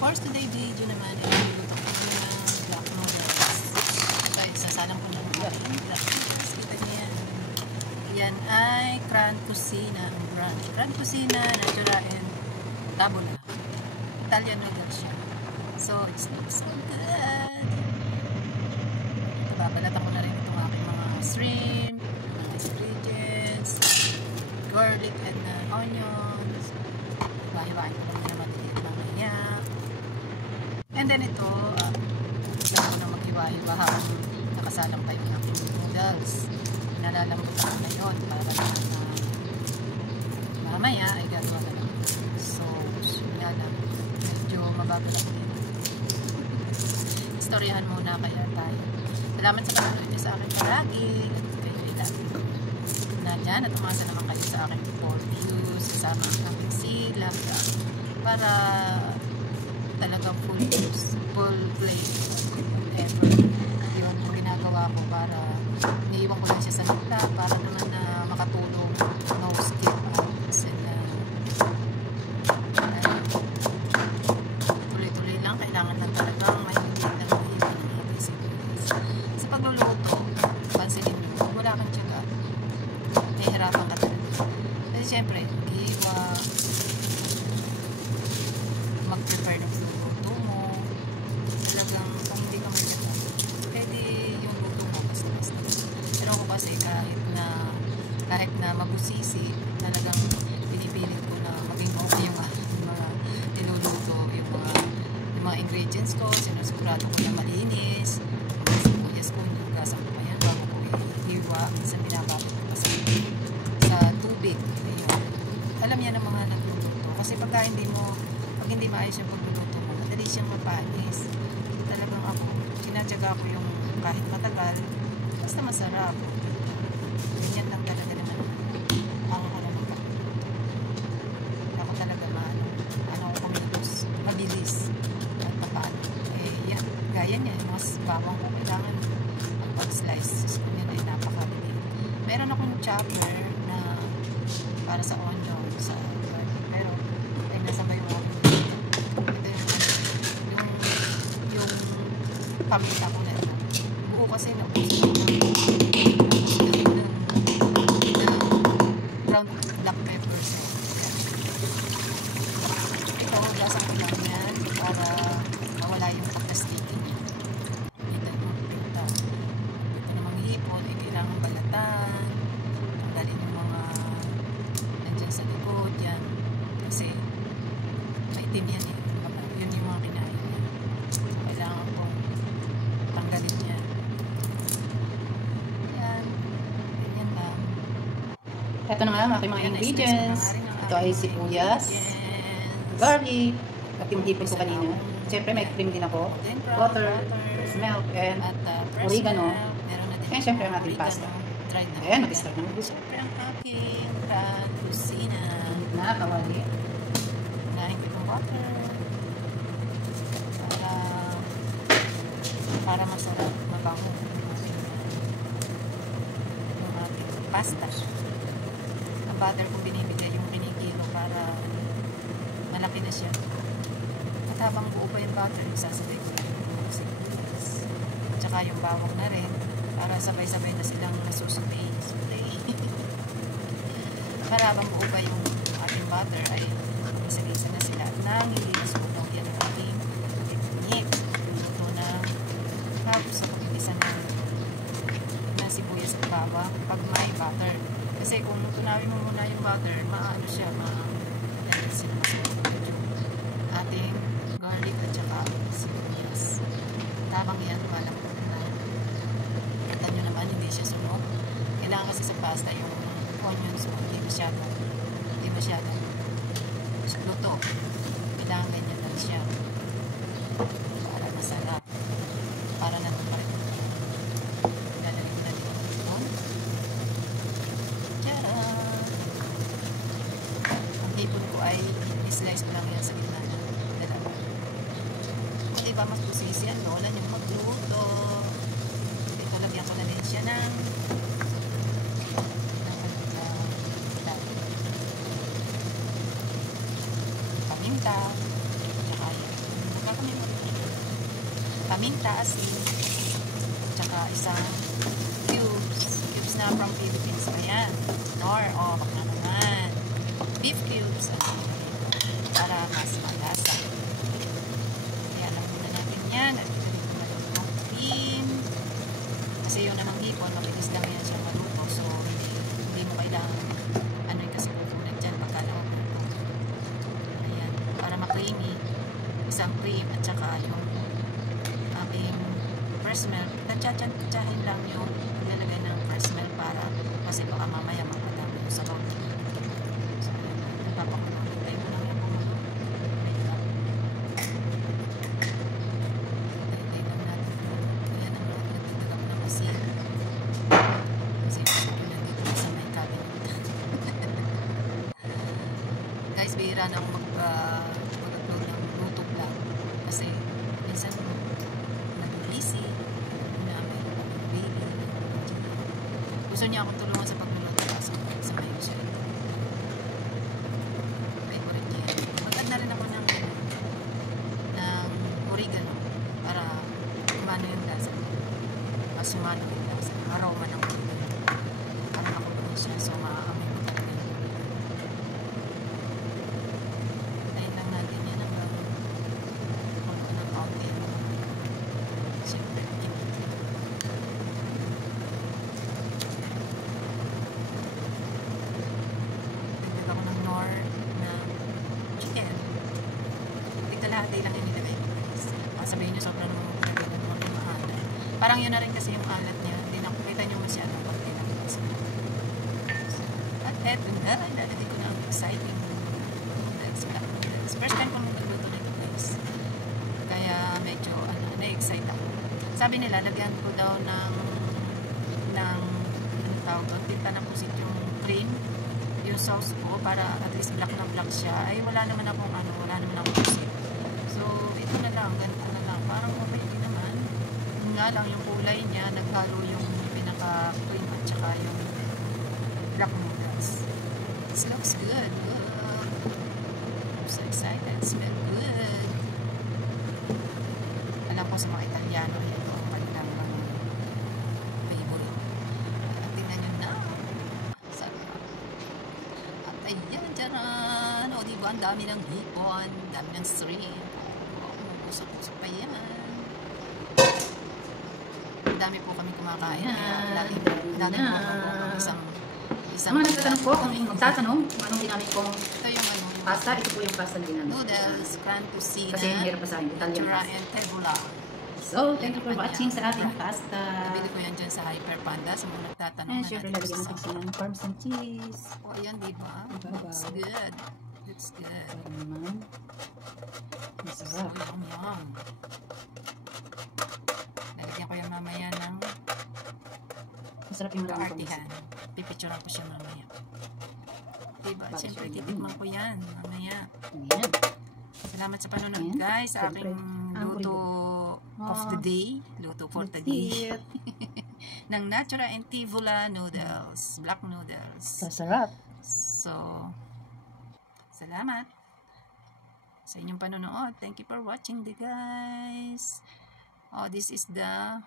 For today video naman, iluluto ko ng black noodles. Ito, isasalang ko ng black noodles. Kita niyo yan. Yan ay Cran Cucina ang brand. Cran Cucina, natural and tabula. Italian noodles siya. So, it looks so good. Ito, babalatan ko na rin itong aking mga shrimp, mga ingredients, garlic and onions. Bahi-bahin ko lang na maliit mamaya. And then ito, gusto ko na maghiwa-hiwa habang nakasalang tayo ng aking noodles. Nalalambutan ko na yun para naman na mamaya ay gagawa na lang. So, yan lang. Medyo mabagal ako dito. Istoryahan muna kaya tayo. Salamat sa panonood niyo sa akin palagi. Kayo ay lagi na dyan at umasa naman kayo sa aking 4 views, kasama ang aking silab para talagang full views, full play, whatever. Yun yung ginagawa ko para iniiwan ko lang siya sa nila para naman na makatulong, no skip outs and tuloy-tuloy lang. Kailangan lang talagang may hindi lang iwan ng ating series. Sa pagluluto, pansinin nyo, wala kang tiyaga, hihirapan ka talaga. Kasi syempre, hiwa, mag-prepare ng luto mo, talagang kung hindi ka may tiyaga, pwede yung luto mo basta-basta. Pero ako kasi kahit na mabusisi, talagang pinipilit ko na maging okay yung mga niluluto, yung mga ingredients ko, sinusigurado ko na malinis, yung sibuyas ko, hinugasan ko pa yan bago ko ihiwa, minsan binabato ko kasi sa tubig. Ayun. Alam yan ng mga nagluluto. Kasi pag hindi maayos yung pagluluto mo, madali siyang mapanis. Talagang ako, sinadyaga ko yung kahit matagal, basta masarap. Ganyan lang talaga naman ang ng pagluluto. Ako talaga kumilos, mabilis at papaano. Yan, gaya niya, yung mga bawang ko kailangan pag-slice. Yun ay napakabili. Meron akong chopper na para sa onion, sa garlic. Pero, ay nasa ba yung aking yung paminta ko na ito. Buo kasi na ground black pepper. Ito, gasan ko lang yan para mawala yung pagkastikin niya. Ito namang hipon, ay kailangan balatan, tanggalin yung mga nandiyan sa likod yan. Kasi maitim yan eh. Yun yung mga kinain niya. So, kailangan kong tanggalin yan. Yan. Ganyan lang. Ito na nga ang aking mga ingredients. Ito ay sibuyas, garlic, at yung hipon ko kanina. Siyempre may cream din ako. Water, milk, and oregano. And siyempre ang ating pasta. Ayan, mag-start na mag-gusto. Siyempre ang aking kusina. Nakakawali. Nahin ko itong water. Para masarap, mabango yung ating pasta. Ang butter kong binibigay yung kinikilo para malaki na siya. At habang buo pa yung butter, isasabay ko lang yung mga sibuyas. Tsaka yung bawang na rin para sabay-sabay na silang nasusupay. Para habang buo pa yung ating butter ay isa-isa na sila nang hindi nasutong. Yan ang ating pinit. Luto na tapos sa pag-isa ng sibuyas at bawang pag may butter. Kasi kung tunawin mo muna yung butter, maano siya, sila masarap yung ating garlic at saka sibuyas. Tabang yan, malambot na. Kita nyo naman, hindi siya sunog. Kailangan kasi sa pasta yung onions mo, hindi masyadong luto. Kailangan ganyan lang siya. Para masarap. Para naman pa rin. Lalagay ko na dito. Tcharam! Ang hipon ko ay slice ko lang yan sa gitna na. Dalawa. Diba mas pusisi yan, no? Wala niyang magluto. Ito, lagyan ko na din siya ng paminta. Tsaka yan. paminta, asin, tsaka isang cubes na from Philippines. Ayan, nor, baka naman, beef cubes, para mas malasa. Ayan, lang muna natin yan, at ito yung cream, kasi yung namang hipon, makinis lang yan siya maluto, so hindi mo kailangan, kasi kukunan dyan pagka naubos. Ayan, para ma-creamy, isang cream, at saka yung aking fresh milk, tatsahin lang yung lalagay ng fresh milk para kasi baka mamaya makadami yung sabaw. So, napapakulo. Hintay mo lang yung kumulo. Hintay lang natin. Ayan ang mga nagtitagam ng asin. Kasi gusto ko nandito sa may cabinet. Guys, bihira na akong mag-upload ng luto vlog. Kasi minsan nag-busy na may baby. Gusto niya akong tulungan sa pagluluto kasi sa may gusto. Favorite niya. Magad na rin ako ng oregano para umano yung lasa. Mas umano yung lasa. Aroma ng oregano. Para makubunin siya. So maaamoy ko talaga yung ayun lang natin yan hanggang ng kaunti. Siyempre, nagdag ako ng nor na chicken. Hindi kalahati lang yung nilagay. Sabihin nyo sobrang nilagay ng nor na maalat. Parang yun na rin kasi yung alat niya. Hindi na kita nyo masyado pag tinapos. At eto na, ilalagay ko na ang exciting noodles. First time ko magluto nito guys. Kaya medyo na-excite ako. Sabi nila, lagyan ko daw ng tawag doon, tinta ng pusit yung cream, yung sauce ko, para at least black na black siya. Ay, wala naman akong pusit. So, ito na lang, ganito na lang. Parang okay din naman. Yun nga lang, yung kulay niya, naghalo yung pinaka-cream at saka yung black noodles. This looks good. I'm so excited. It smells good. Alam ko sa mga Italiano, ito ang kanilang favorite. Tingnan nyo na. Sarap. At ayan, dyan. O, diba, ang dami ng hipon, dami ng shrimp. Usap-usap pa yan. Ang dami po kami kumakain. Lagi po isang mga nagtatanong po, kung magtatanong, anong ginamit kong ito yung pasta, ito po yung pasta na ginamit. Noodles, cantusina, kasi hirap pa sa akin, Italian natura, pasta. and tebula. So, thank you for watching sa ating pasta. Nabili ko yan dyan sa Hyper Panda sa mga nagtatanong. And syempre, lalagyan natin sila ng parmesan cheese. O, ayan, diba? Looks good. Looks good. Para naman, masarap. So, yum. Lalagyan ko yan mamaya ng Masarap yung maraming artihan. Pipicturean ko siya mamaya. Diba? Siyempre, titikman ko yan mamaya. Ayan. Salamat sa panonood guys sa aking luto of the day. Luto for the day. ng Natura and Tivula noodles. Black noodles. Masarap. So, salamat sa inyong panonood. Thank you for watching guys. Oh, this is the